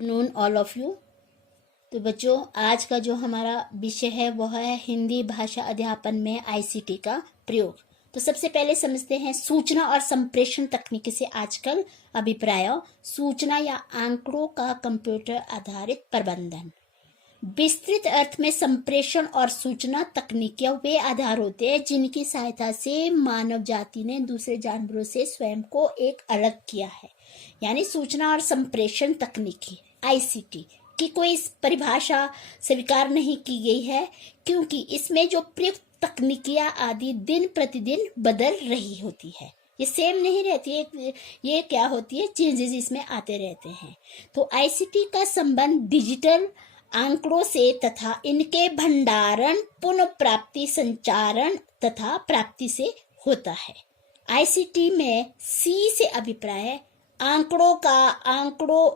Noon all of you. तो बच्चों, आज का जो हमारा विषय है वह है हिंदी भाषा अध्यापन में आईसीटी का प्रयोग। तो सबसे पहले समझते हैं सूचना और संप्रेषण तकनीकी से आजकल अभिप्राय। सूचना या आंकड़ों का कंप्यूटर आधारित प्रबंधन। विस्तृत अर्थ में संप्रेषण और सूचना तकनीकियां वे आधार होते हैं जिनकी सहायता से मानव जाति ने दूसरे जानवरों से स्वयं को एक अलग किया है। यानी सूचना और संप्रेषण तकनीकी आईसीटी की कोई परिभाषा स्वीकार नहीं की गई है, क्योंकि इसमें जो प्रयुक्त तकनीकियां आदि दिन प्रतिदिन बदल रही होती है। ये सेम नहीं रहती है, ये क्या होती है, चेंजेस इसमें आते रहते हैं। तो आईसीटी का संबंध डिजिटल आंकड़ों से तथा इनके भंडारण, पुनः प्राप्ति, संचारण तथा प्राप्ति से होता है। आईसीटी में सी से अभिप्राय आंकड़ों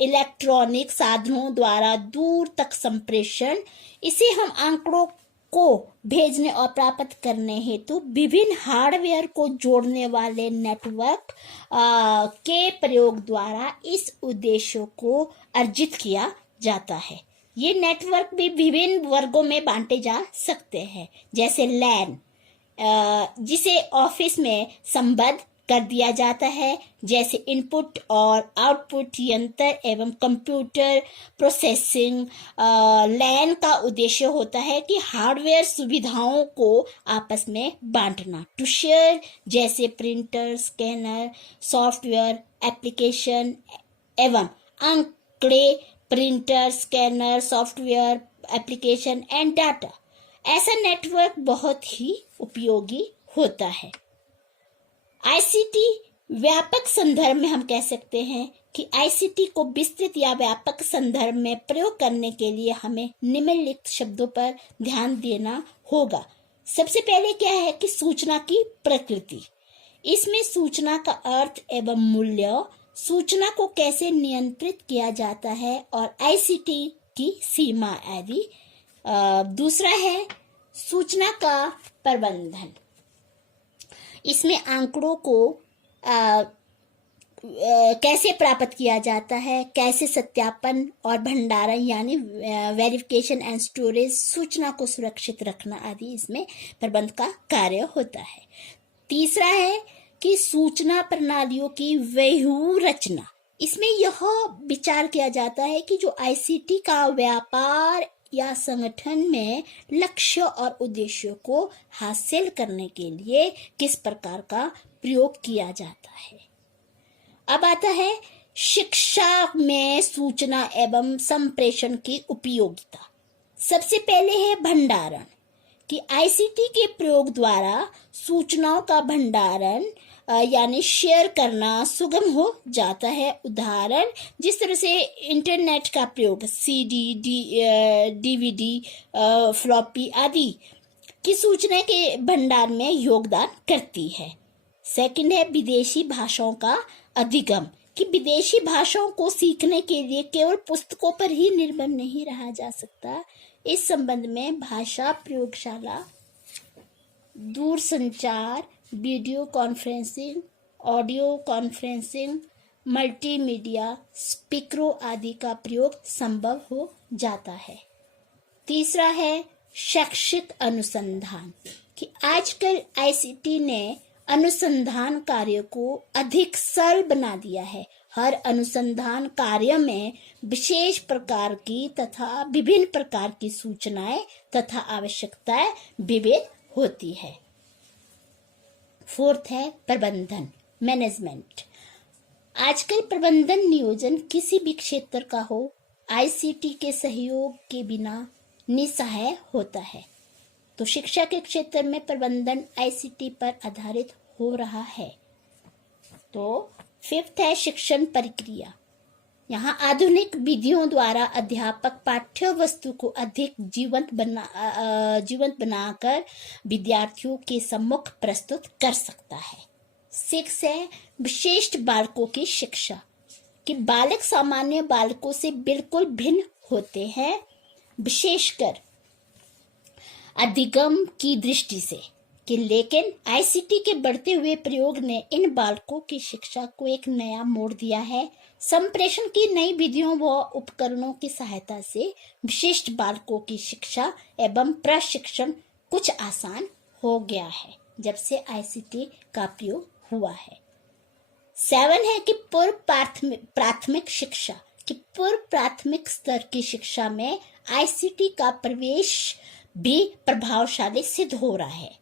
इलेक्ट्रॉनिक साधनों द्वारा दूर तक संप्रेषण। इसे हम आंकड़ों को भेजने और प्राप्त करने हेतु विभिन्न हार्डवेयर को जोड़ने वाले नेटवर्क के प्रयोग द्वारा इस उद्देश्य को अर्जित किया जाता है। ये नेटवर्क भी विभिन्न वर्गों में बांटे जा सकते हैं, जैसे लैन जिसे ऑफिस में संबद्ध कर दिया जाता है, जैसे इनपुट और आउटपुट यंत्र एवं कंप्यूटर प्रोसेसिंग। लैन का उद्देश्य होता है कि हार्डवेयर सुविधाओं को आपस में बांटना। टू शेयर जैसे प्रिंटर, स्कैनर, सॉफ्टवेयर, एप्लीकेशन एवं आंकड़े, printer, scanner, software, application and data. ऐसा नेटवर्क बहुत ही उपयोगी होता है। आईसीटी व्यापक संदर्भ में हम कह सकते हैं कि आईसीटी को विस्तृत या व्यापक संदर्भ में प्रयोग करने के लिए हमें निम्नलिखित शब्दों पर ध्यान देना होगा। सबसे पहले क्या है कि सूचना की प्रकृति। इसमें सूचना का अर्थ एवं मूल्य, सूचना को कैसे नियंत्रित किया जाता है और आईसीटी की सीमा आदि। दूसरा है सूचना का प्रबंधन। इसमें आंकड़ों को कैसे प्राप्त किया जाता है, कैसे सत्यापन और भंडारण यानी वेरिफिकेशन एंड स्टोरेज, सूचना को सुरक्षित रखना आदि इसमें प्रबंध का कार्य होता है। तीसरा है कि सूचना प्रणालियों की व्यूहरचना। इसमें यह विचार किया जाता है कि जो आईसीटी का व्यापार या संगठन में लक्ष्य और उद्देश्यों को हासिल करने के लिए किस प्रकार का प्रयोग किया जाता है। अब आता है शिक्षा में सूचना एवं संप्रेषण की उपयोगिता। सबसे पहले है भंडारण, कि आईसीटी के प्रयोग द्वारा सूचनाओं का भंडारण यानी शेयर करना सुगम हो जाता है। उदाहरण, जिस तरह से इंटरनेट का प्रयोग सीडी, डीवीडी, फ्लॉपी आदि की सूचना के भंडार में योगदान करती है। सेकंड है विदेशी भाषाओं का अधिगम, कि विदेशी भाषाओं को सीखने के लिए केवल पुस्तकों पर ही निर्भर नहीं रहा जा सकता। इस संबंध में भाषा प्रयोगशाला, दूरसंचार, video conferencing, audio conferencing, multimedia, स्पीकरों आदि का प्रयोग संभव हो जाता है। तीसरा है शैक्षिक अनुसंधान, कि आजकल आईसीटी ने अनुसंधान कार्य को अधिक सरल बना दिया है। हर अनुसंधान कार्य में विशेष प्रकार की तथा विभिन्न प्रकार की सूचनाएं तथा आवश्यकताएं विविध होती है। फोर्थ है प्रबंधन, मैनेजमेंट। आजकल प्रबंधन नियोजन किसी भी क्षेत्र का हो, आईसीटी के सहयोग के बिना निस्सहाय होता है। तो शिक्षा के क्षेत्र में प्रबंधन आईसीटी पर आधारित हो रहा है। तो फिफ्थ है शिक्षण प्रक्रिया। यहाँ आधुनिक विधियों द्वारा अध्यापक पाठ्य वस्तु को अधिक जीवंत बनाकर विद्यार्थियों के सम्मुख प्रस्तुत कर सकता है। 6 है विशिष्ट बालकों की शिक्षा, कि बालक सामान्य बालकों से बिल्कुल भिन्न होते हैं, विशेषकर अधिगम की दृष्टि से। कि लेकिन आईसीटी के बढ़ते हुए प्रयोग ने इन बालकों की शिक्षा को एक नया मोड़ दिया है। संप्रेषण की नई विधियों व उपकरणों की सहायता से विशिष्ट बालकों की शिक्षा एवं प्रशिक्षण कुछ आसान हो गया है जब से आईसीटी का प्रयोग हुआ है। 7 है कि प्राथमिक शिक्षा कि पूर्व प्राथमिक स्तर की शिक्षा में आईसीटी का प्रवेश भी प्रभावशाली सिद्ध हो रहा है।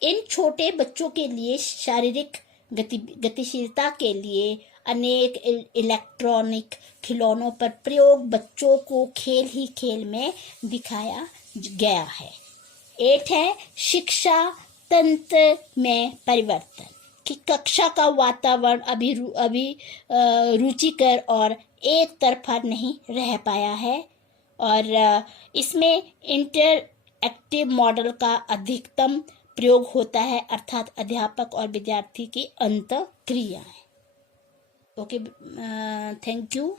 इन छोटे बच्चों के लिए शारीरिक गतिशीलता के लिए अनेक इलेक्ट्रॉनिक खिलौनों पर प्रयोग बच्चों को खेल ही खेल में दिखाया गया है। 8 है शिक्षा तंत्र में परिवर्तन कि कक्षा का वातावरण अभी रुचिकर और एक तरफा नहीं रह पाया है और इसमें इंटरएक्टिव मॉडल का अधिकतम प्रयोग होता है, अर्थात अध्यापक और विद्यार्थी की अंतःक्रियाएं। Okay, thank you.